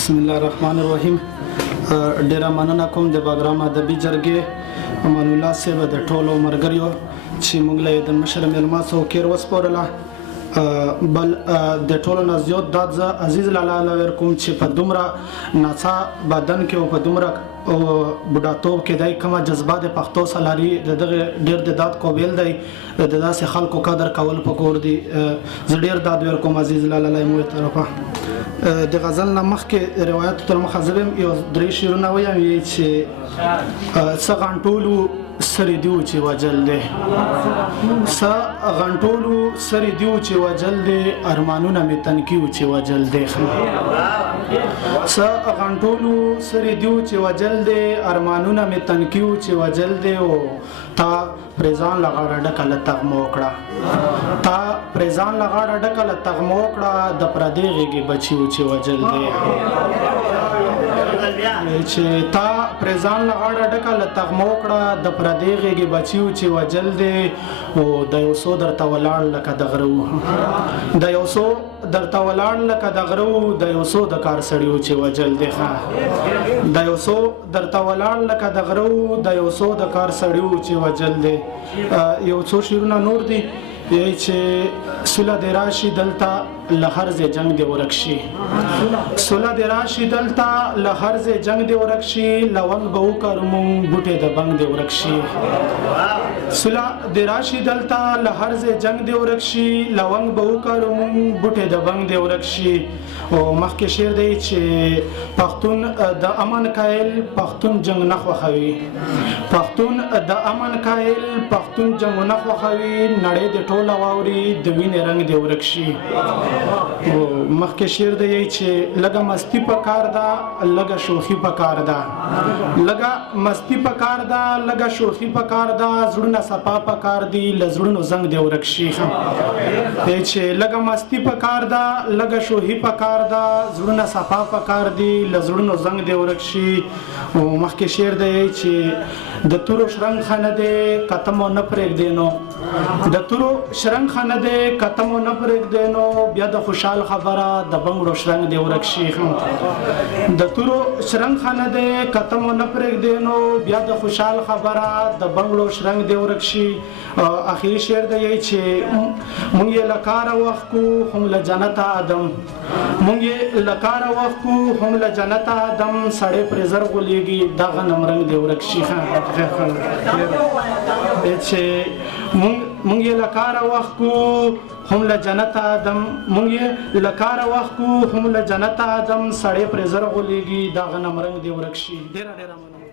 بسم الله الرحمن الرحیم. ډیره مننه کوم د باګرام ادبي جرګې امان الله صاحب د ټولو مرګریو چې موږ له د مشر ملما څوکیر وسپورله بل د ټولو نه زیات داد عزیز لاله ور کوم چې په دومره ناڅا بدن کې او په دومره بډاتوب کې دای کومه جذبه د پښتو سلاري دغه ډیر د داد قابل دی د داسې خلکو قدر کول پکور دی. زه ډیر داد ور کوم عزیز لاله مو طرفه د غزل نه مخکې روایت تر مخزبم یو درې شیرونه وایم چې سغانټولو سری دیو چې وجل دی سغانټولو سری دیو چې وجل دی ارمانونه می تنکیو چې وجل دی سغانټولو سری دیو چې وجل دی ارمانونه می تنکیو چې وجل دی او تا پریزان لغاړه ډکله تغمو کړه تا پریزان لغاړه ډکله تغمو کړه د پردې غېږې بچیو چې وجل دی چې تا پریزان لغاړه ډکله تغمو کړه د پردې غېږې بچیو چې وجل دی او د یو څو درته ولاړ لکه د غره د یو څو درته ولاړ لکه د غره د یو څو د کار سړیو چې وجل دی د یو څو درته ولاړ لکه د غره د یو څو د کار سړیو چې وجل دی. یو څو شیرونه نور دي یی چې سوله د راشي دلته لهرز جنگ دی ورکشي سوله د راشي دلته لهرز جنگ دی ورکشي لونګ به وکړم بوټه د بنګ دی ورکشي سوله د راشي دلته لهرز جنگ دی ورکشي لونګ به وکړم بوټه د بنګ دی ورکشي. او مخکې شعر دی چې پښتون د امن قائل پښتون جنگ نه خوښوي پښتون د امن قائل پښتون جنگ نه خوښوي نړۍ د ټوله واوري د وینې رنگ دی ورکشي. مخکې شعر دی چې لګه مستی په کار ده لګه شوخي په کار ده لګه مستی په کار ده لګه شوخي په کار ده زړونه صفا په کار دي لزړونو زنګ دی ورکشي چې لګه مستی په کار ده لګه شوخي په کار ده زړونه صفا په کار دي لزړونو زنګ دی ورکشي. او مخکې شعر دی چې د تورو شرنګ خانه دی کتمو نه پرېږدي نو د تورو شرنګ خانه دی کتمو نه پرېږدي نو بیا د خوشحال خبره د بنګړو شرنګ دی ورکشي د تورو شرنګ خانه دی کتمو نه پرېږدي نو بیا د خوشحال خبره د بنګړو شرنګ دی ورکشي. اخیری شعر دی چې مونږ یې لکاره وخت کو هم له جنت آدم مونږ یې لکاره وخت کو هم له جنت آدم سړی پرې زر غولېږي دغه نمرنګ دی ورکشي چې مونږ یې لکاره وخت کو هم له جنت آدم مونږ یې لکاره وخت کو هم له جنت آدم سړی پرې زر غولېږي دغه نمرنګ دی ورکشي. ډېره مننه.